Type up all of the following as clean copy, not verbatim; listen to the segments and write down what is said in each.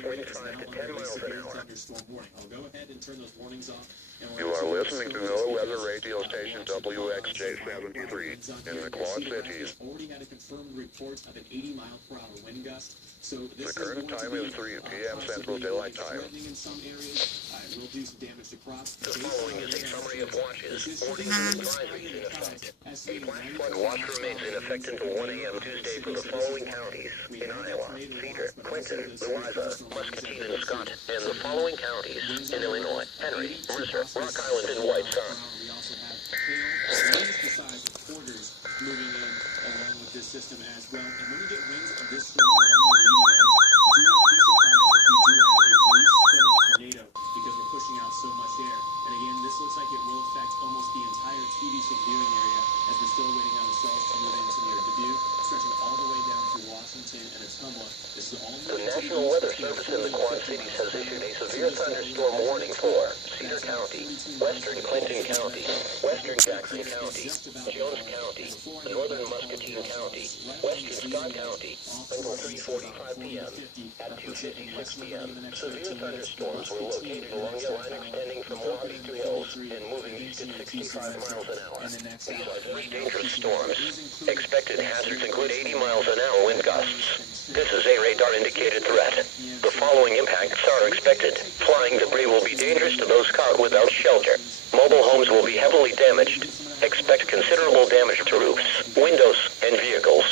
wind 5 to 10 miles an hour. I'll go ahead and turn those warnings off. You are listening to NOAA weather radio station WXJ-73 in the Quad Cities. Already had a confirmed report of an 80-mile-per-hour wind gust. So The current time is 3 p.m. Central Daylight Time. in some areas. It will do some damage to crops. The following is a summary of watches, warnings, and advisories in effect. A flash flood watch remains in effect until 1 a.m. Tuesday for the following counties: in Iowa, Cedar, Quinton, Louisa, Muscatine, and Scott, and the following counties: in Illinois, Henry, Mercer, Rock Island, and White Star. We also have hail, winds the size of quarters moving in along with this system as well. And when you get winds of this strong along the leading edge, do not be surprised if we do have a brief spin of tornado because we're pushing out so much air. And again, this looks like it will affect almost the entire TV6 viewing area as we're still waiting on the cells to move into near Dubuque, stretching all the way down through Washington and Ottumwa. This is all the National Weather Service in the Quad Cities has issued a severe thunderstorm warning for Cedar County, Western Clinton County, Western Jackson County, Jones County, Northern Muscatine County, Western Scott County, until 3:45 p.m. At 2:56 p.m., severe thunderstorms were located along the line extending from Wabi to Hills and moving east at 65 miles an hour. These are very dangerous storms. Expected hazards include 80 miles an hour wind gusts. This is a radar-indicated threat. The following impacts are expected. Flying debris will be dangerous to those caught without shelter. Mobile homes will be heavily damaged. Expect considerable damage to roofs, windows, and vehicles.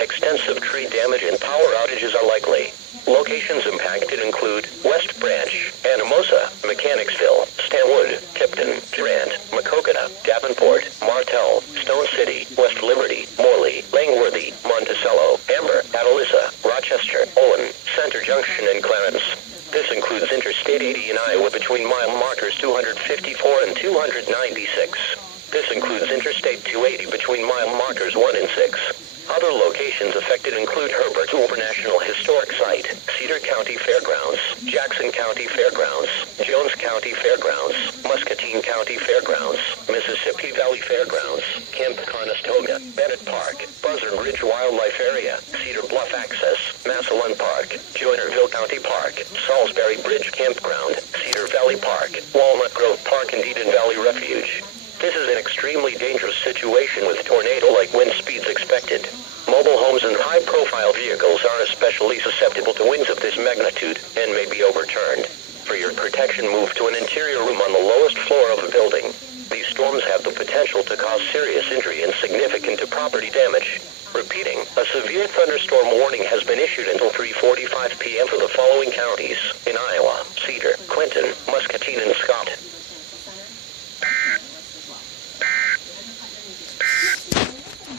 Extensive tree damage and power outages are likely. Locations impacted include West Branch, Anamosa, Mechanicsville, Stanwood, Tipton, Durant, Maquoketa, Davenport, Martell, Stone City, West Liberty, Morley, Langworthy, Monticello, Amber, Atalissa, Rochester, Owen, Center Junction, and Clarence. This includes Interstate 80 in Iowa between mile markers 254 and 296. This includes Interstate 280 between mile markers 1 and 6. Other locations affected include Herbert Hoover National Historic Site, Cedar County Fairgrounds, Jackson County Fairgrounds, Jones County Fairgrounds, Muscatine County Fairgrounds, Mississippi Valley Fairgrounds, Camp Conestoga, Bennett Park, Buzzard Ridge Wildlife Area, Cedar Bluff Access, Massillon Park, Joinerville County Park, Salisbury Bridge Campground, Cedar Valley Park, Walnut Grove Park, and Eden Valley Refuge. This is an extremely dangerous situation with tornado-like wind speeds expected. Mobile homes and high-profile vehicles are especially susceptible to winds of this magnitude and may be overturned. For your protection, move to an interior room on the lowest floor of a building. These storms have the potential to cause serious injury and significant property damage. Repeating, a severe thunderstorm warning has been issued until 3:45 p.m. for the following counties: in Iowa, Cedar, Quinton, Muscatine, and Scott.